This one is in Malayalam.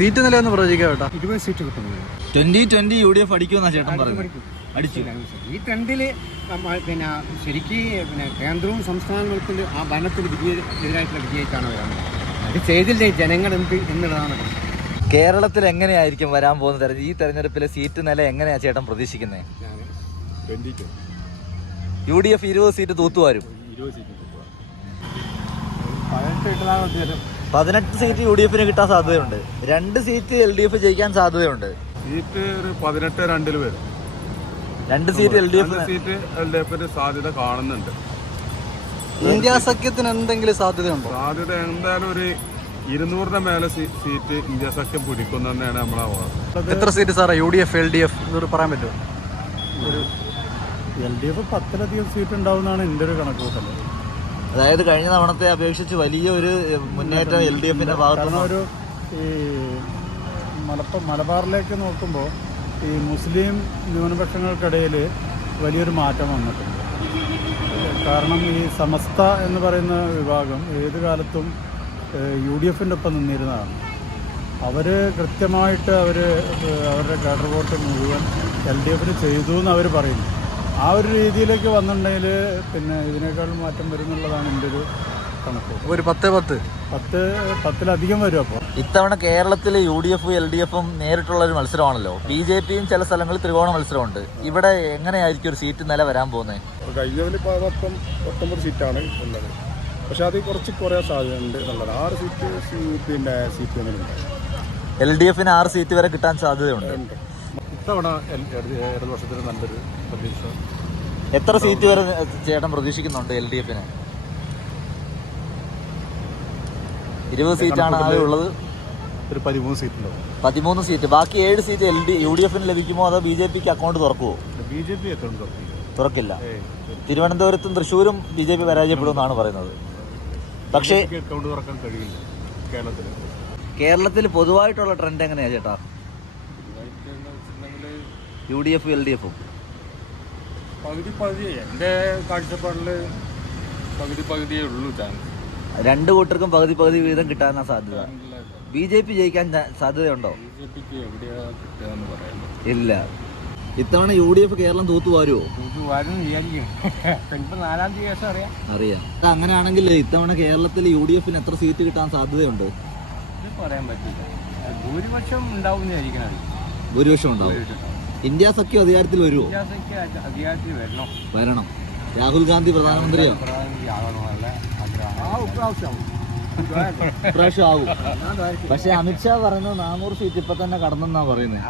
സീറ്റ് നില ഒന്ന് പ്രവചിക്കാം കേട്ടോ. ഇരുപത് seat twenty twenty U D F അടിക്കുമെന്നാ ചേട്ടൻ പറഞ്ഞു. അടിച്ചു. ഈ ട്രെൻഡിൽ പിന്നെ ശരിക്ക് പിന്നെ കേന്ദ്രവും സംസ്ഥാനങ്ങൾക്കും ആ ഭരണത്തിന് എതിരായിട്ടുള്ള വിജയിച്ചാണ് വരുന്നത് അത് ചെയ്തില്ലേ ജനങ്ങൾ എന്ത് എന്നുള്ളതാണ്. കേരളത്തിൽ എങ്ങനെയായിരിക്കും വരാൻ പോകുന്ന തെരഞ്ഞെ ഈ തെരഞ്ഞെടുപ്പിലെ സീറ്റ് നില എങ്ങനെയാ ചേട്ടൻ പ്രതീക്ഷിക്കുന്നത് യു ഡി എഫ് ഇരുപത് സീറ്റ് തൂത്തുവാരും. പതിനെട്ട് കിട്ടുന്നതാണ് ഉദ്ദേശം പതിനെട്ട് സീറ്റ് യു ഡി എഫിന് കിട്ടാൻ സാധ്യതയുണ്ട്. രണ്ട് സീറ്റ് എൽ ഡി എഫ് ജയിക്കാൻ സാധ്യതയുണ്ട്. സീറ്റ് ഒരു പതിനെട്ട് രണ്ടിൽ വരും. രണ്ട് seat L D F seat L D സാധ്യത കാണുന്നുണ്ട്. ഇന്ത്യ സഖ്യത്തിന് എന്തെങ്കിലും സാധ്യതയുണ്ടോ? സാധ്യത എന്തായാലും ഒരു ഇരുന്നൂറിന്റെ മേലെ സീറ്റ് ഇന്ത്യ സഖ്യം പിടിക്കും തന്നെയാണ് നമ്മളെ അവകാശം എത്ര സീറ്റ് സാറേ? U D F L D F ഇതൊരു പറയാൻ പറ്റുമോ? എൽ ഡി എഫ് പത്തിലധികം സീറ്റ് ഉണ്ടാവുന്നതാണ് എന്റെ ഒരു കണക്കുകൂട്ടൽ അതായത് കഴിഞ്ഞ തവണത്തെ അപേക്ഷിച്ച് വലിയ ഒരു മുന്നേറ്റം എൽ ഡി എഫിന്റെ ഭാഗത്തു ഒരു ഈ മലപ്പ മലബാറിലേക്ക് നോക്കുമ്പോൾ ഈ മുസ്ലിം ന്യൂനപക്ഷങ്ങൾക്കിടയിൽ വലിയൊരു മാറ്റം വന്നിട്ടുണ്ട്. കാരണം ഈ സമസ്ത എന്ന് പറയുന്ന വിഭാഗം ഏത് കാലത്തും യു ഡി എഫിന്റെ ഒപ്പം നിന്നിരുന്നതാണ്. അവർ കൃത്യമായിട്ട് അവർ അവരുടെ കാഡർ വോട്ട് മുഴുവൻ എൽ ഡി എഫിന് ചെയ്തു എന്ന് അവർ പറയുന്നു. ആ ഒരു രീതിയിലേക്ക് വന്നിട്ടുണ്ടെങ്കിൽ പിന്നെ ഇതിനേക്കാൾ മാറ്റം വരുന്നുള്ളതാണ് എന്റെ ഒരു കണക്ക്. ഒരു പത്ത് പത്ത്. പത്ത് പത്തിലധികം വരും അപ്പോൾ. ഇത്തവണ കേരളത്തിൽ യു ഡി എഫും എൽ ഡി എഫും നേരിട്ടുള്ള ഒരു മത്സരമാണല്ലോ. ബി ജെ പിയും ചില സ്ഥലങ്ങളിൽ ത്രികോണ മത്സരമുണ്ട്. ഇവിടെ എങ്ങനെയായിരിക്കും ഒരു സീറ്റ് നില വരാൻ പോകുന്നത്? കഴിഞ്ഞതിൽ പത്തും പത്തൊമ്പത് സീറ്റാണ് ഉള്ളത്. പക്ഷെ അത് കുറച്ച് കുറയാൻ സാധ്യതയുണ്ട് എന്നുള്ളത്. ആറ് സീറ്റ് സി- സീറ്റ് തമ്മിലുണ്ട്. എൽ ഡി എഫിന് ആറ് സീറ്റ് വരെ കിട്ടാൻ സാധ്യതയുണ്ട്. ഇത്തവണ ഇടതുപക്ഷത്തിന് നല്ലൊരു പ്രതീക്ഷ. എത്ര സീറ്റ് വരെ ചേട്ടൻ പ്രതീക്ഷിക്കുന്നുണ്ട് എൽ ഡി എഫിന്? ഇരുപത് സീറ്റാണ് ആകെ ഉള്ളത്. ഒരു പതിമൂന്ന് സീറ്റ് ഉണ്ടാവും പതിമൂന്ന് സീറ്റ്. ബാക്കി ഏഴ് seat L D U D എഫിന് ലഭിക്കുമോ അതോ ബി ജെ പിക്ക് അക്കൗണ്ട് തുറക്കുമോ ബി ജെ പി അക്കൗണ്ട് തുറക്കില്ല. തുറക്കില്ല. തിരുവനന്തപുരത്തും തൃശ്ശൂരും ബി ജെ പി പരാജയപ്പെടുമെന്നാണ് പറയുന്നത്. പക്ഷേ അക്കൗണ്ട് തുറക്കാൻ കഴിയില്ല കേരളത്തിൽ കേരളത്തിൽ പൊതുവായിട്ടുള്ള ട്രെൻഡ് എങ്ങനെയാണ് ചേട്ടാ? U D F L D എഫും പകുതി പകുതി. എന്റെ കാഴ്ചപ്പാടിൽ പകുതി പകുതിയേ ഉള്ളൂ ചാൻസ് രണ്ട് കൂട്ടർക്കും പകുതി പകുതി വീതം കിട്ടാനാ സാധ്യത. ബി ജെ പി ജയിക്കാൻ സാധ്യതയുണ്ടോ? ഇല്ല. ഇത്തവണ യു ഡി എഫ് കേരളം തൂത്തു വരുമോ ഇത് വരും നാലാം തീയതി ദിവസം അറിയാം. അങ്ങനെയാണെങ്കിൽ ഇത്തവണ കേരളത്തിൽ യു ഡി എഫിന് എത്ര സീറ്റ് കിട്ടാൻ സാധ്യതയുണ്ട്? പറയാൻ പറ്റില്ല. ഭൂരിപക്ഷം ഉണ്ടാവും. ഭൂരിപക്ഷം ഉണ്ടാവും. ഇന്ത്യ സഖ്യം അധികാരത്തിൽ വരുമോ അധികാരത്തിൽ വരണം. വരണം. രാഹുൽ ഗാന്ധി പ്രധാനമന്ത്രിയോ? ഇപ്രാവശ്യം ആവും. പക്ഷെ അമിത്ഷാ പറയുന്നത് നാനൂറ് സീറ്റ് ഇപ്പൊ തന്നെ കടന്നെന്നാ പറയുന്നത്